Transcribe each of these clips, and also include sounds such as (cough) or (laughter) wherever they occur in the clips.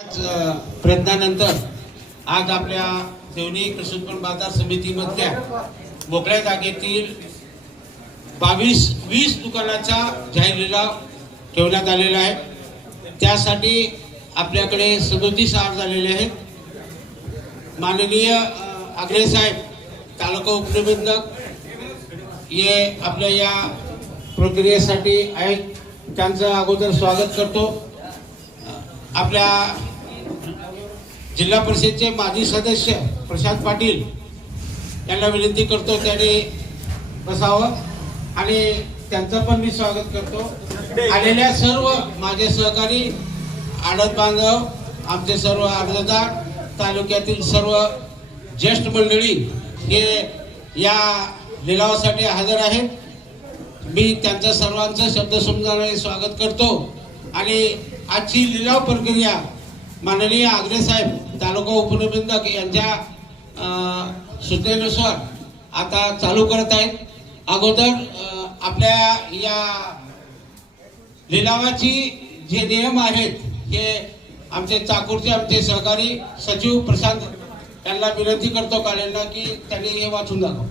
आज, प्रयत्नानंतर आज आपल्या देवणी कृषी उत्पन्न बाजार समितीमधल्या मोकळ्या जागेतील बावीस वीस दुकानाचा जाहीर लिलाव ठेवण्यात आलेला आहे. त्यासाठी आपल्याकडे सदोतीस आर झालेले आहेत. माननीय अ, आगळे साहेब तालुका उपनिबंधक हे आपल्या या प्रक्रियेसाठी आहेत त्यांचं अगोदर स्वागत करतो. आपल्या जिल्हा परिषदचे माजी सदस्य प्रशांत पाटील यांना विनंती करतो त्याने बसावं. आणि त्यांचं पण मी स्वागत करतो. आलेल्या सर्व माझे सहकारी आडत बांधव आमचे सर्व अर्जदार तालुक्यातील सर्व ज्येष्ठ मंडळी हे या लिलावासाठी हजर आहेत. मी त्यांचं सर्वांचं शब्द समजावणे स्वागत करतो. आणि आजची लिलाव प्रक्रिया माननीय आग्रेसाहेब तालुका उपनिबंधक यांच्या सूचनेनुसार आता चालू करत आहेत. अगोदर आपल्या या लिलावाची जे नियम आहेत हे आमचे चाकूरचे आमचे सहकारी सचिव प्रशांत यांना विनंती करतो कालेंना की त्यांनी हे वाचून दाखव.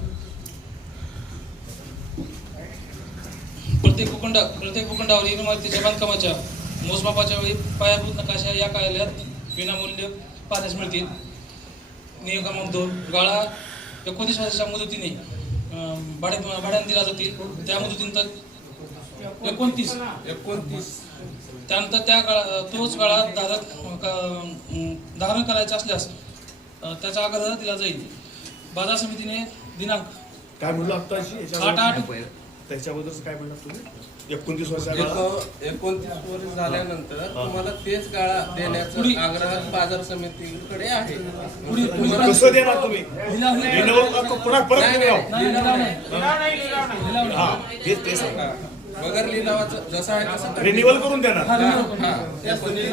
प्रत्येक भूखंड प्रत्येक भूखंडावर इमारतीच्या बांधकामाच्या मोजमापाच्या वेळी पायाभूत नकाशा या कार्यालयात विनामूल्य पाहण्यास मिळतील. नियम क्रमांक दोन गाळा एकोणतीस वर्षाच्या मुदतीने भाड्या भाड्याने दिला जातील. त्या मुदतीनंतर एकोणतीस. एकोणतीस. त्यानंतर त्या काळा तोच गाळा धारक का- अं, धारण करायचा असल्यास त्याचा आग्रह दिला जाईल. बाजार समितीने दिनांक काय म्हणलं आठ आठ त्याच्याबद्दल काय म्हणलं तुम्ही? एकोणतीस वर्षाला एको- एकोणतीस वर्ष झाल्यानंतर तुम्हाला तेच गाळा. देण्याचा आग्रह बाजार समितीकडे आहे. कसं देणार तुम्ही? पुन्हा परत. हा. ते सांगा लिलावाचं जसं आहे तसं. रिन्युअल करून देणार. हा, लिलाव करू. हा, एकोणतीस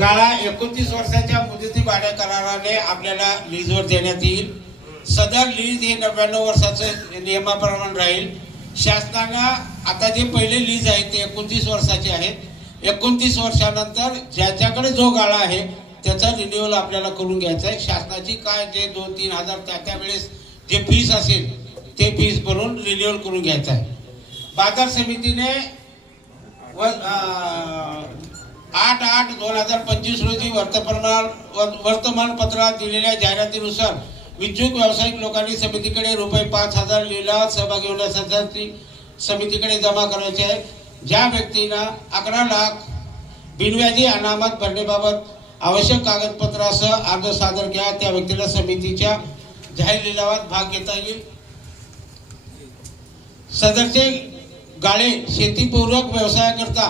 गाळा एकोणतीस वर्षाच्या मुदती भाड्या कराराने आपल्याला लीजवर देण्यात येईल. सदर लीज हे नव्याण्णव वर्षाचं नियमाप्रमाणे राहील. शासनानं आता जे पहिले लीज आहे ते एकोणतीस वर्षाचे आहेत. एकोणतीस वर्षानंतर ज्याच्याकडे जो गाळा आहे त्याचा रिन्युअल आपल्याला करून घ्यायचा आहे. शासनाची काय जे दोन तीन हजार त्या त्यावेळेस जे फीस असेल ते फीस भरून रिन्युअल करून घ्यायचं आहे. बाजार समितीने व आठ आठ दोन हजार पंचवीस रोजी वर्तमान वर्तमानपत्रात दिलेल्या जाहिरातीनुसार विद्युत व्यावसायिक लोकांनी समितीकडे रुपये पाच हजार लिलावात सहभागी होण्यासाठी समितीकडे जमा करायचे आहे. ज्या व्यक्तींना अकरा लाख बिनव्याजी अनामत भरण्याबाबत आवश्यक कागदपत्रासह अर्ज सादर केला त्या व्यक्तीला समितीच्या जाहीर लिलावात भाग घेता येईल. सदरचे गाळे शेतीपूरक व्यवसायाकरता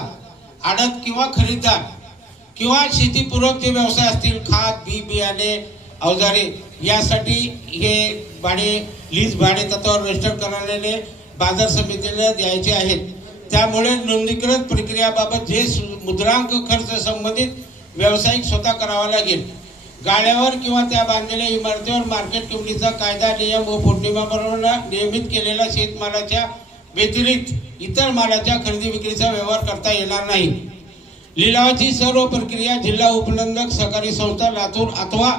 आडत किंवा खरीददार किंवा शेतीपूरक जे व्यवसाय असतील खात बी बियाणे अवजारे यासाठी हे भाडे लीज भाडे तत्वावर रजिस्टर करणारे बाजार समितीला द्यायचे आहेत. त्यामुळे नोंदणीकृत प्रक्रियाबाबत जे सु- मुद्रांक खर्च संबंधित व्यावसायिक स्वतः करावा लागेल. गाड्यावर किंवा त्या बांधलेल्या इमारतीवर मार्केट किमतीचा कायदा नियम व पौर्णिमाबरोबर नियमित केलेल्या शेतमालाच्या व्यतिरिक्त इतर मालाच्या खरेदी विक्रीचा व्यवहार करता येणार नाही. लिलावाची सर्व प्रक्रिया जिल्हा उपनंदक सहकारी संस्था लातूर अथवा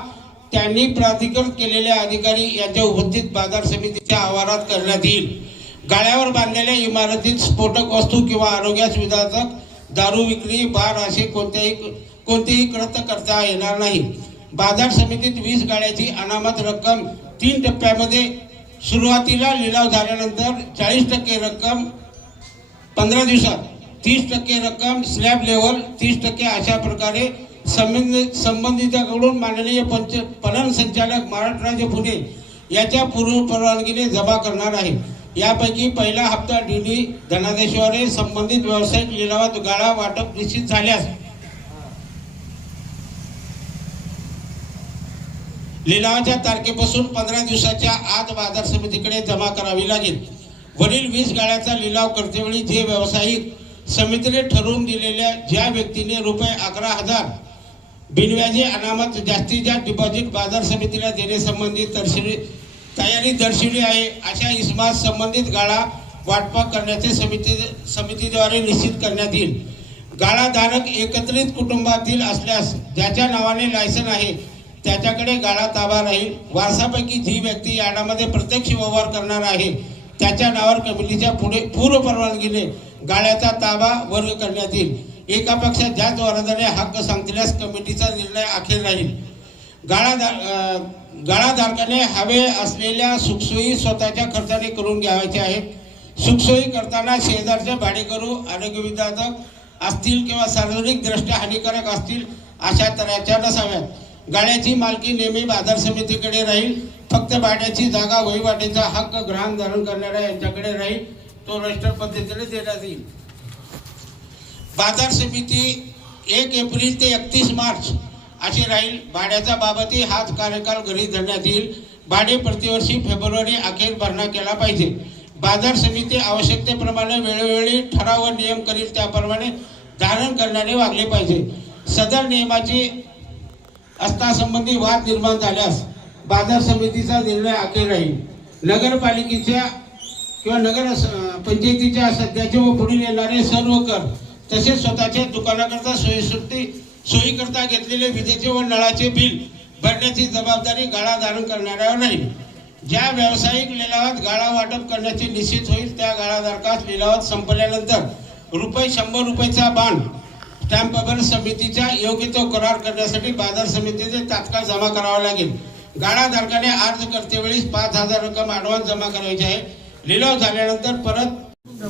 त्यांनी प्राधिकृत केलेल्या अधिकारी यांच्या उपस्थित बाजार समितीच्या आवारात करण्यात येईल. गाळ्यावर बांधलेल्या इमारतीत स्फोटक वस्तू किंवा आरोग्यास विधातक दारू विक्री बार असे कोणत्याही कोणतेही कृत्य करता येणार नाही. बाजार समितीत वीस गाड्याची अनामत रक्कम तीन टप्प्यामध्ये सुरुवातीला लिलाव झाल्यानंतर चाळीस टक्के रक्कम पंधरा दिवसात तीस टक्के रक्कम स्लॅब लेवल तीस टक्के अशा प्रकारे संबंधित संबंधिताकडून माननीय पंच पणन संचालक महाराष्ट्र राज्य पुणे याच्या पूर्व परवानगीने जमा करणार आहे यापैकी पहिला हप्ता डी डी धनादेशद्वारे संबंधित व्यावसायिक लिलावात गाळा वाटप निश्चित झाल्यास लिलावाच्या तारखेपासून पंधरा दिवसाच्या आत बाजार समितीकडे जमा करावी लागेल. वरील वीस गाळ्याचा लिलाव करतेवेळी जे व्यावसायिक समितीने ठरवून दिलेल्या ज्या व्यक्तीने रुपये अकरा हजार बिनव्याजी अनामत जास्तीत जास्त डिपॉझिट बाजार समितीला देण्यासंबंधी दर्शवली तयारी दर्शवली आहे अशा इसमास संबंधित गाळा वाटपा करण्याचे समिती समितीद्वारे निश्चित करण्यात येईल. गाळाधारक एकत्रित कुटुंबातील असल्यास ज्याच्या नावाने लायसन आहे त्याच्याकडे गाळा ताबा राहील वारसापैकी जी व्यक्ती याडामध्ये प्रत्यक्ष व्यवहार करणार आहे त्याच्या नावावर कमिटीच्या पुढे पूर्व परवानगीने गाळ्याचा ताबा वर्ग करण्यात येईल. एकापेक्षा जास्त वारदाने हक्क सांगतील्यास कमिटीचा निर्णय अखेर राहील. गाळाधार गाळाधारकाने हवे असलेल्या सुखसोयी स्वतःच्या खर्चाने करून घ्यायचे आहेत. सुखसोयी करताना शेजारचे भाडेकरू आरोग्यविधातक असतील किंवा सार्वजनिक दृष्ट्या हानिकारक असतील अशा तऱ्हेच्या नसाव्यात. गाड्याची मालकी नेहमी बाजार समितीकडे राहील. फक्त भाड्याची जागा वहिवाटीचा हक्क ग्रहण धारण करणाऱ्या यांच्याकडे राहील. तो रजिस्टर पद्धतीने देण्यात येईल. बाजार समिती एक एप्रिल ते एकतीस मार्च अशी राहील. भाड्याच्या बाबतही हाच कार्यकाल घरी धरण्यात येईल. भाडे प्रतिवर्षी फेब्रुवारी अखेर भरणा केला पाहिजे. बाजार समिती आवश्यकतेप्रमाणे वेळोवेळी ठराव व नियम करील त्याप्रमाणे धारण करण्याने वागले पाहिजे. सदर नियमाची असतासंबंधी वाद निर्माण झाल्यास बाजार समितीचा निर्णय अखेर राहील नगरपालिकेच्या किंवा नगर पंचायतीच्या सध्याचे व पुढील येणारे सर्व कर तसेच स्वतःच्या दुकानाकरता सोयीसुट्टी सोयीकरता घेतलेले विजेचे व नळाचे बिल भरण्याची जबाबदारी गाळा धारण करणाऱ्यावर नाही. ज्या व्यावसायिक लिलावात गाळा वाटप करण्याचे निश्चित होईल त्या गाळाधारकास लिलावात संपल्यानंतर रुपये शंभर रुपयाचा बाण स्टॅम्प पेपर समितीच्या योग्य तो करार करण्यासाठी बाजार समितीचे तात्काळ जमा करावा लागेल. गाळाधारकाने अर्ज करतेवेळी पाच हजार रक्कम अडवान्स जमा करायची आहे. लिलाव झाल्यानंतर परत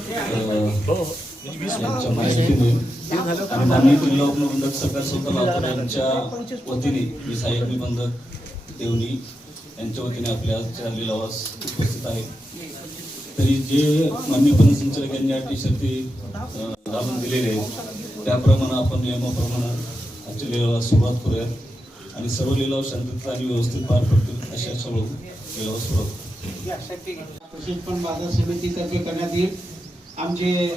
यांच्या माहितीने आणि माननीय जिल्हा उपनिबंधक सरकार स्वतः लातूर यांच्या वतीने मी सहाय्यक निबंधक देवणी यांच्या वतीने आपल्या आजच्या लिलावास उपस्थित आहे. तरी जे माननीय परिसंचालक यांनी अटी शर्ती अं, घालून दिलेले आहेत त्याप्रमाणे आपण नियमाप्रमाणे आजच्या लिलावाला सुरुवात करूयात आणि सर्व लिलाव शांतता आणि व्यवस्थित पार पडतील अशा सर्व लिलाव सुरुवात तसेच पण बाजार समितीतर्फे करण्यात येईल. आमचे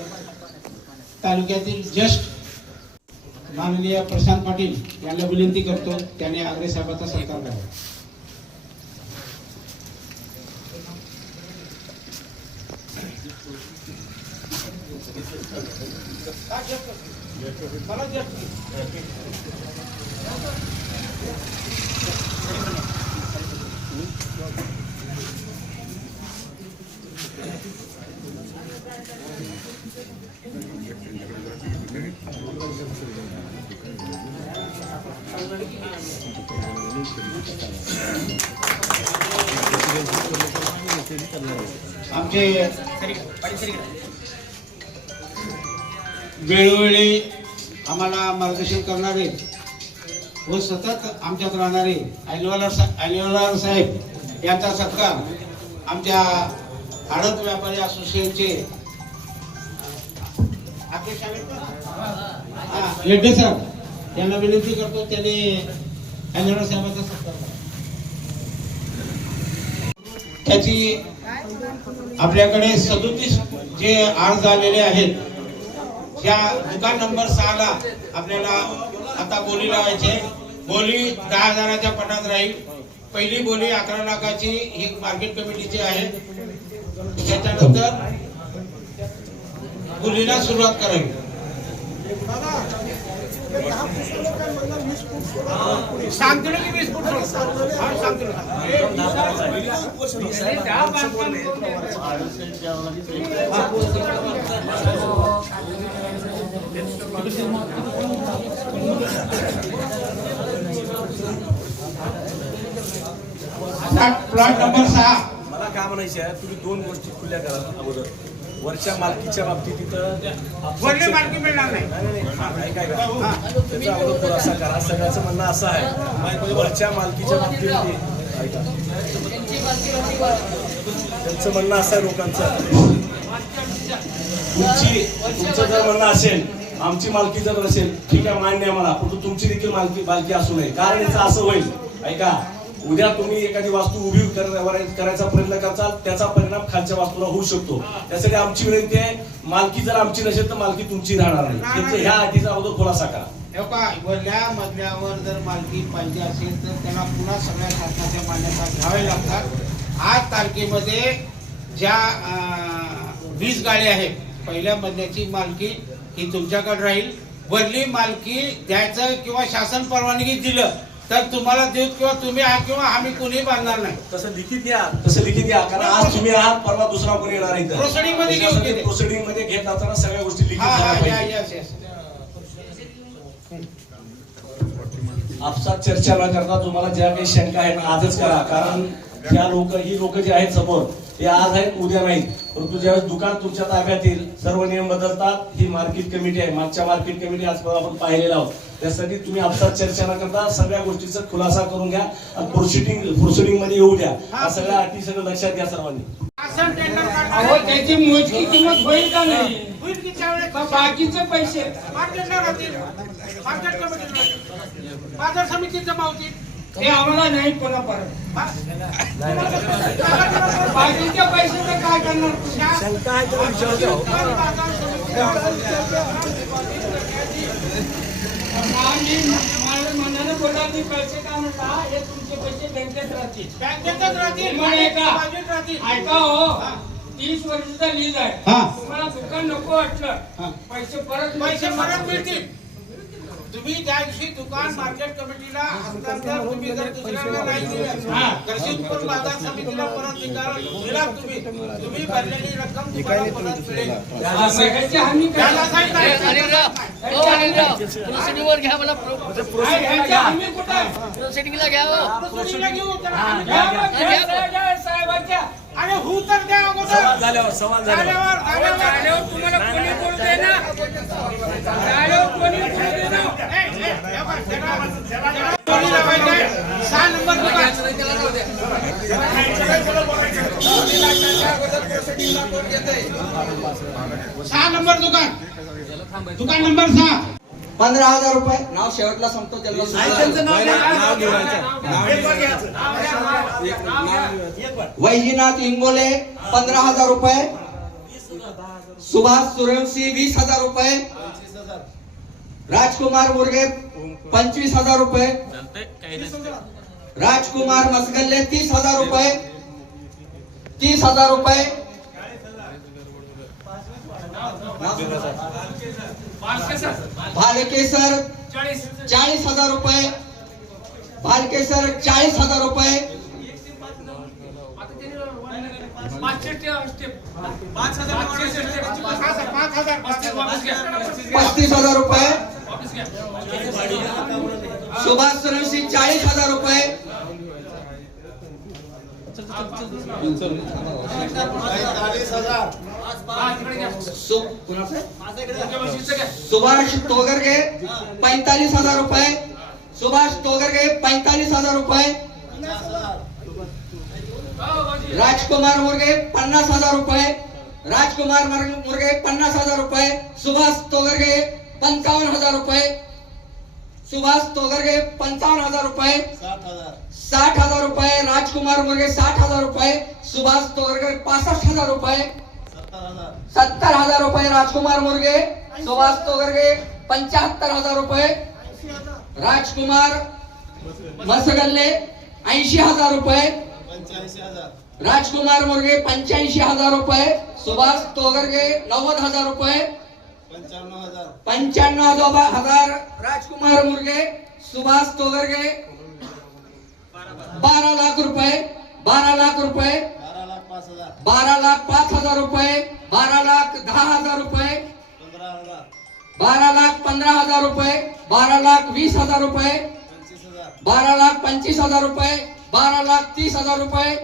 तालुक्यातील जस्ट माननीय प्रशांत पाटील यांना विनंती करतो. त्याने आग्रे साहेबाचा सत्कार करावा. आमचे वेळोवेळी आम्हाला मार्गदर्शन करणारे व सतत आमच्यात राहणारे ऐनवालार सा ऐनवालार साहेब यांचा सत्कार आमच्या हळद व्यापारी असोसिएशनचे रेड्डे साहेब सर यांना विनंती करतो त्यांनी ऐनवालार साहेबांचा सत्कार त्याची आपल्याकडे सदोतीस जे अर्ज आलेले आहेत त्या दुकान नंबर सहाला आपल्याला आता बोली लावायचे बोली दहा हजाराच्या पटात राहील. पहिली बोली अकरा लाखाची ही मार्केट कमिटीची आहे. त्याच्यानंतर बोलीला सुरुवात करावी. सांगतो ना की वीस फूट सोड. हा, सांगतो ना. प्लॉट प्लॉट नंबर सहा मला काय म्हणायचे आहे तुम्ही दोन गोष्टी खुल्या करा अगोदर वरच्या मालकीच्या बाबतीत तिथं मालकी मिळणार नाही. त्याचा खुलासा करा. सगळ्याचं म्हणणं असं आहे. वरच्या मालकीच्या बाबतीत त्यांचं म्हणणं असं आहे लोकांचं. तुमची तुमचं जर म्हणणं असेल आमची मालकी जर नसेल ठीक आहे मान्य आहे मला. परंतु तुमची देखील मालकी मालकी असू नये. कारण याचं असं होईल. ऐका. उद्या तुम्ही एखादी वास्तू उभी कर- करायचा प्रयत्न करताल त्याचा परिणाम खालच्या वास्तूला होऊ शकतो. त्यासाठी आमची विनंती आहे मालकी जर आमची नसेल तर मालकी तुमची राहणार नाही. ह्या अटीचा अगोदर खुलासा करा. वरल्या मजल्यावर जर मालकी पाहिजे असेल तर त्याला पुन्हा सगळ्या शासनाच्या मान्यता घ्याव्या लागतात. आज तारखेमध्ये ज्या अं, वीस गाड्या आहेत पहिल्या मधल्याची मालकी ही तुमच्याकडे राहील. वरली मालकी द्यायचं किंवा शासन परवानगी दिलं तर तुम्हाला देऊ किंवा तुम्ही आहात किंवा आम्ही कोणी बांधणार नाही. तसं लिखित द्या तसं लिखित द्या कारण आज तुम्ही आहात परवा दुसरा कोणी येणार आहे Proceeding मध्ये घेऊन गेले. प्रोसिडिंगमध्ये घेत असताना सगळ्या गोष्टी लिखित हा झाल्या या पाहिजे. यस यस आपसात चर्चा न करता तुम्हाला ज्या काही शंका आहेत आजच करा. कारण ज्या लोक ही लोक जे आहेत समोर ते आज आहेत उद्या नाहीत. परंतु ज्यावेळेस दुकान तुमच्या ताब्यात येईल सर्व नियम बदलतात ही मार्केट कमिटी आहे. मागच्या मार्केट कमिटी आज आपण पाहिलेला आहोत. त्यासाठी तुम्ही आपसात चर्चा न करता सगळ्या गोष्टीचा खुलासा करून घ्या आणि प्रोसिडिंग प्रोसिडिंगमध्ये येऊ द्या. सगळ्या अटी सगळं लक्षात घ्या सर्वांनी. अहो त्याची मोजकी किंमत होईल का नाही? बाकीचे पैसे मार्केटला राहतील. मार्केट. बाजार समितीत जमा होतील. हे आम्हाला नाही पुन्हा परत हा? बाकीचे पैसे तर काय करणार मनानं बोला पैसे का म्हणता? हे तुमचे पैसे बँकेत राहतील. बँकेतच राहतील. मग ऐका. बाजूत राहतील. ऐका हो. तीस वर्षाचा लीज आहे. हा. तुम्हाला दुकान नको वाटलं. पैसे परत पैसे परत मिळतील. तुम्ही ज्या दिवशी दुकान मार्केट कमिटीला हस्तांतर तुम्ही जर दुसऱ्याला नाही दिलं कृषी बाजार समितीला परत दिला तुम्ही. तुम्ही भरलेली रक्कम तुम्हाला परत मिळेल. प्रोसिडिंगवर घ्या मला? प्रोसिडिंगला घ्या. हो. प्रोसिडिंगला घेऊ त्याला आम्ही घ्या घ्या. मग, घ्या, घ्या, घ्या, साहेबाच्या अरे हो तर द्या अगोदर झाल्यावर सवाल झाल्यावर. झाल्यावर तुम्हाला कोणी बोलू देणार झाल्यावर कोणी बोलू देणार ए, सहा नंबर दुकान. सहा नंबर दुकान. दुकान नंबर सहा. पंधरा हजार रुपये. नाव शेवटला संपतो त्याला वैजनाथ इंगोले पंधरा हजार रुपये. सुभाष सूर्यवंशी वीस हजार रुपये. राजकुमार मुर्गे पंचवीस हजार रुपये. राजकुमार मसगल्ले तीस हजार रुपये. तीस हजार रुपये. भालकेसर चाळीस. हजार रुपये. भालकेसर चाळीस हजार रुपये. पाच हजार पाच हजार. पाच हजार. पस्तीस हजार रुपये. सुभाष सूर्यवंशी चाळीस हजार रुपये? सुभाष तोगरगे पैतालीस हजार रुपये. सुभाष तोगरगे पैतालीस हजार रुपये. राजकुमार मुर्गे पन्नास हजार रुपये. राजकुमार मुर्गे मुर्गे पन्नास हजार रुपये. सुभाष तोगरगे पंचावन्न हजार रुपये. सुभाष तोगरगे पंचावन्न हजार रुपये. साठ हजार. रुपये. राजकुमार मुर्गे साठ हजार रुपये. सुभाष तोगरगे पासष्ट हजार रुपये. सत्तर हजार. रुपये राजकुमार मुर्गे सुभाष तोगरगे पंच्याहत्तर हजार रुपये. राजकुमार मसगल्ले ऐंशी हजार रुपये. राजकुमार मुर्गे पंच्याऐंशी हजार रुपये. सुभाष तोगरगे नव्वद हजार रुपये. पंच्याण्णव हजार हजार राजकुमार मुर्गे सुभाष तोगरगे बारा लाख रुपये बारा लाख रुपये बारा लाख पाच हजार रुपये बारा लाख दहा हजार रुपये बारा लाख पंधरा हजार रुपये बारा लाख वीस हजार रुपये बारा लाख पंचवीस हजार रुपये बारा लाख तीस हजार रुपये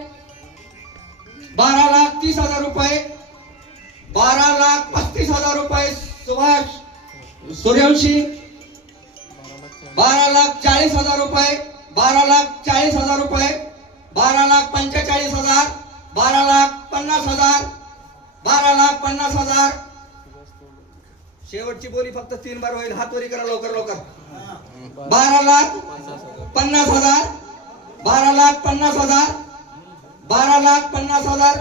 बारा लाख तीस हजार रुपये बारा लाख पस्तीस हजार रुपये सुभाष सूर्यवंशी बारा लाख चाळीस हजार रुपये बारा लाख चाळीस हजार रुपये बारा लाख पंचेचाळीस हजार बारा लाख पन्नास हजार बारा लाख पन्नास हजार. शेवटची बोली फक्त तीन बार होईल. हातोरी करा लवकर लवकर. बारा लाख पन्नास हजार बारा लाख पन्नास हजार बारा लाख पन्नास हजार.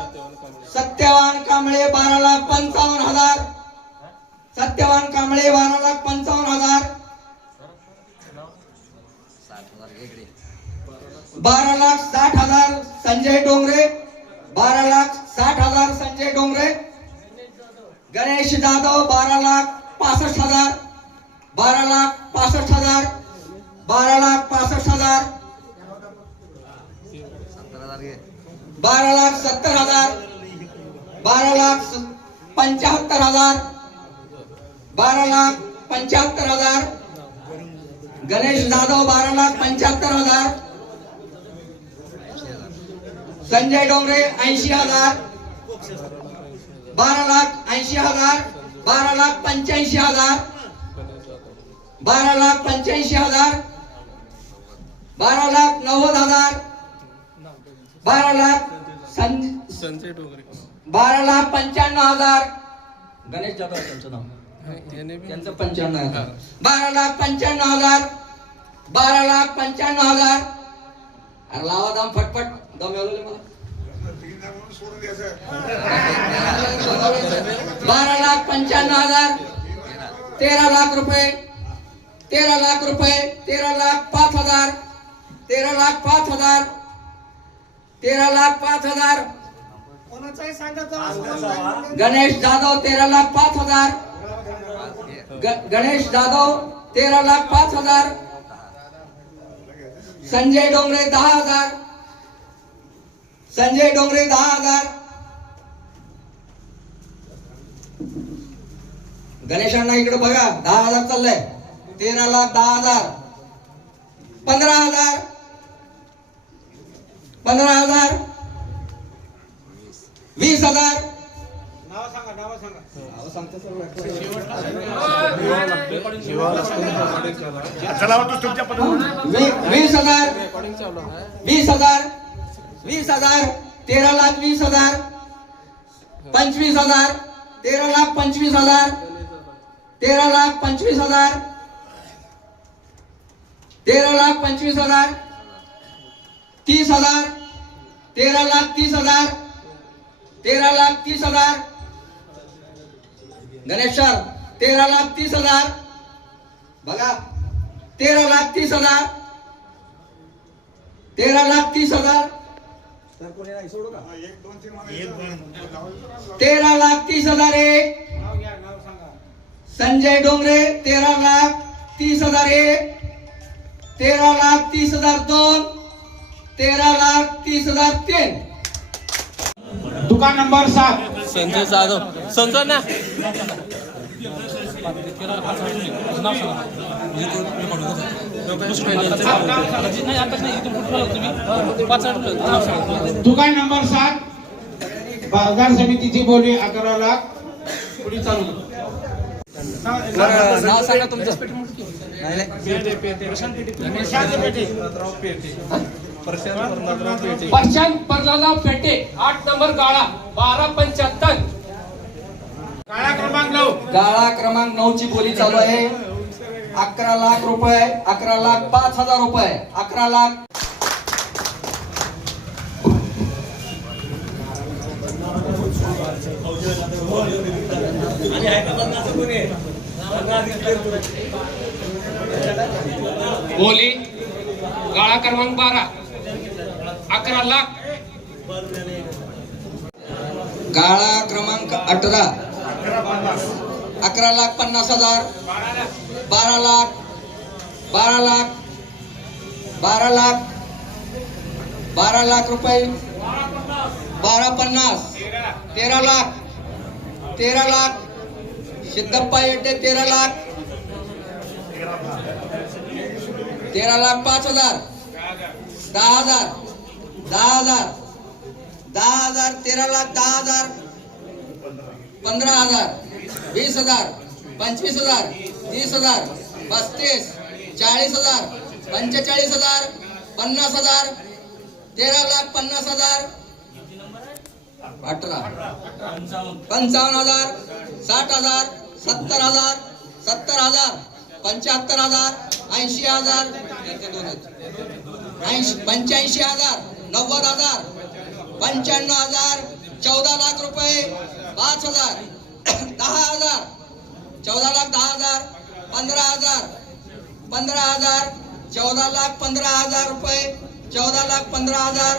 सत्यवान कांबळे बारा लाख पंचावन्न हजार. सत्यवान कांबळे बारा लाख पंचावन्न हजार. बारा लाख साठ हजार संजय डोंगरे. बारा लाख साठ हजार संजय डोंगरे. गणेश जाधव बारा लाख पासष्ट हजार. बारा लाख पासष्ट हजार. बारा लाख पासष्ट हजार. बारा लाख सत्तर हजार. बारा लाख स- पंच्याहत्तर हजार. बारा लाख पंच्याहत्तर हजार. गणेश जाधव बारा लाख पंच्याहत्तर हजार. संजय डोंगरे ऐंशी हजार. बारा लाख ऐंशी हजार. बारा लाख पंच्याऐंशी हजार. बारा लाख पंच्याऐंशी हजार. बारा लाख नव्वद हजार. बारा लाख सं संजय डोंगरे. बारा लाख पंच्याण्णव हजार. गणेश जाधव त्यांचं नाव. त्यांचं पंच्याण्णव हजार. बारा लाख पंच्याण्णव हजार. बारा लाख पंच्याण्णव हजार. अरे लावा दाम फटफट. दम एवढं मला. बारा लाख पंच्याण्णव हजार. तेरा लाख रुपये. तेरा लाख रुपये. तेरा लाख पाच हजार. तेरा लाख पाच हजार. तेरा लाख पाच हजार. गणेश जाधव तेरा लाख पाच हजार. गणेश जाधव तेरा लाख पाच हजार. संजय डोंगरे दहा हजार. संजय डोंगरे दहा हजार. गणेशांना इकडे बघा दहा हजार चाललंय. तेरा लाख दहा हजार. पंधरा हजार. पंधरा हजार. वीस हजार. वीस हजार. वीस हजार. वीस हजार. तेरा लाख वीस हजार. पंचवीस हजार. तेरा लाख पंचवीस हजार. तेरा लाख पंचवीस हजार. तेरा लाख पंचवीस हजार. तीस हजार. तेरा लाख तीस हजार. तेरा लाख तीस हजार. गणेश सर तेरा लाख तीस हजार. बघा तेरा लाख तीस हजार. तेरा लाख तीस हजार. तेरा लाख तीस हजार एक. संजय डोंगरे तेरा लाख तीस हजार एक. तेरा लाख तीस हजार दोन. तेरा लाख तीस हजार तीन. दुकान नंबर सात. संजय जाधव. संजय ना. दुकान नंबर सात बाजार समितीची बोली अकरा लाख. पुढे चालू नाव सांगा तुमचं. प्रशांत परलाला पेटे. आठ नंबर गाळा. बारा पंच्याहत्तर. काळा क्रमांक नऊ. गाळा क्रमांक नऊ ची बोली चालू आहे. अकरा लाख रुपये अकरा लाख पाच हजार रुपये अकरा लाख. बोली गाळा क्रमांक बारा. अकरा लाख. गाळा क्रमांक अठरा. अकरा लाख पन्नास हजार. बारा लाख. बारा लाख. बारा लाख. बारा लाख रुपये. बारा पन्नास. तेरा लाख. तेरा लाख. सिद्धप्पा येटे तेरा लाख. तेरा लाख पाच हजार. दहा हजार. दहा हजार. दहा हजार तेरा लाख दहा हजार. पंधरा हजार. वीस हजार. पंचवीस हजार. तीस हजार. पस्तीस. चाळीस हजार. पंचेचाळीस हजार. पन्नास हजार. तेरा लाख पन्नास हजार. अठरा. पंचावन्न हजार. साठ हजार. सत्तर हजार. सत्तर हजार. पंच्याहत्तर हजार. ऐंशी हजार. ऐंशी पंच्याऐंशी हजार. नव्वद हजार पंच्याण्णव हजार चौदा लाख रुपये पाच हजार (coughs) दहा हजार चौदा लाख दहा हजार पंधरा हजार पंधरा हजार चौदा लाख पंधरा हजार रुपये चौदा लाख पंधरा हजार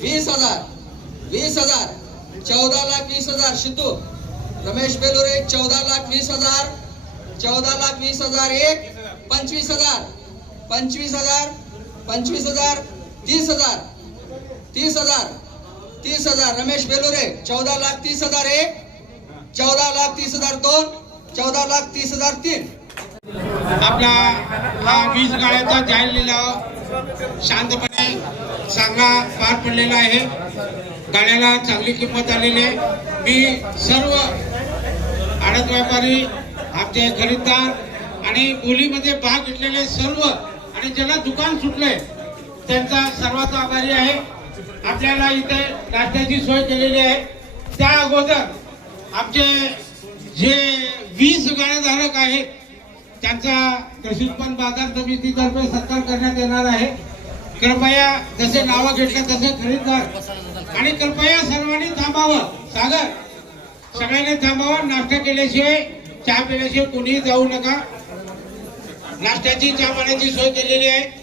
वीस हजार वीस हजार चौदा लाख वीस हजार शितू रमेश बेलुरे चौदा लाख वीस हजार चौदा लाख वीस हजार एक पंचवीस हजार पंचवीस हजार पंचवीस हजार तीस हजार. तीस हजार. तीस हजार. रमेश बेलोरे चौदा लाख तीस हजार एक. चौदा लाख तीस हजार दोन. चौदा लाख तीस हजार तीन. आपला हा वीज गाळ्याचा जाहीर लिलाव शांतपणे चांगला पार पडलेला आहे. गाड्याला चांगली किंमत आलेली आहे. मी सर्व आडत व्यापारी आमचे खरीददार आणि बोलीमध्ये भाग घेतलेले सर्व आणि ज्याला दुकान सुटलंय त्यांचा सर्वात आभारी आहे. आपल्याला इथे नाश्त्याची सोय केलेली आहे. त्या अगोदर आमचे जे वीस गाड्याधारक आहेत त्यांचा कृषी उत्पन्न बाजार समितीतर्फे सत्कार करण्यात येणार आहे. कृपया जसे नावं घेतले तसे खरीददार आणि कृपया सर्वांनी थांबावं. सागर सगळ्यांनी थांबावं. नाश्ता केल्याशिवाय चहा पिल्याशिवाय कोणीही जाऊ नका. नाश्त्याची चहा पाण्याची सोय केलेली आहे.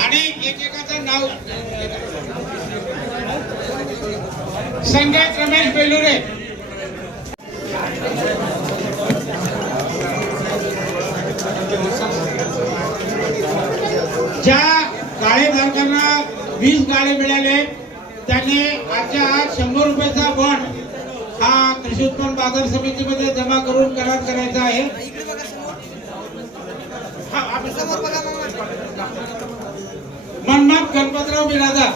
आणि एकेकाचं नाव संघात रमेश बेलुरे. ज्या गाळेधारकांना वीस गाळे मिळाले त्यांनी आजच्या आज शंभर रुपयाचा बंड हा कृषी उत्पन्न बाजार समितीमध्ये जमा करून करार करायचा आहे. हा, आपण- गणपतराव बिराजा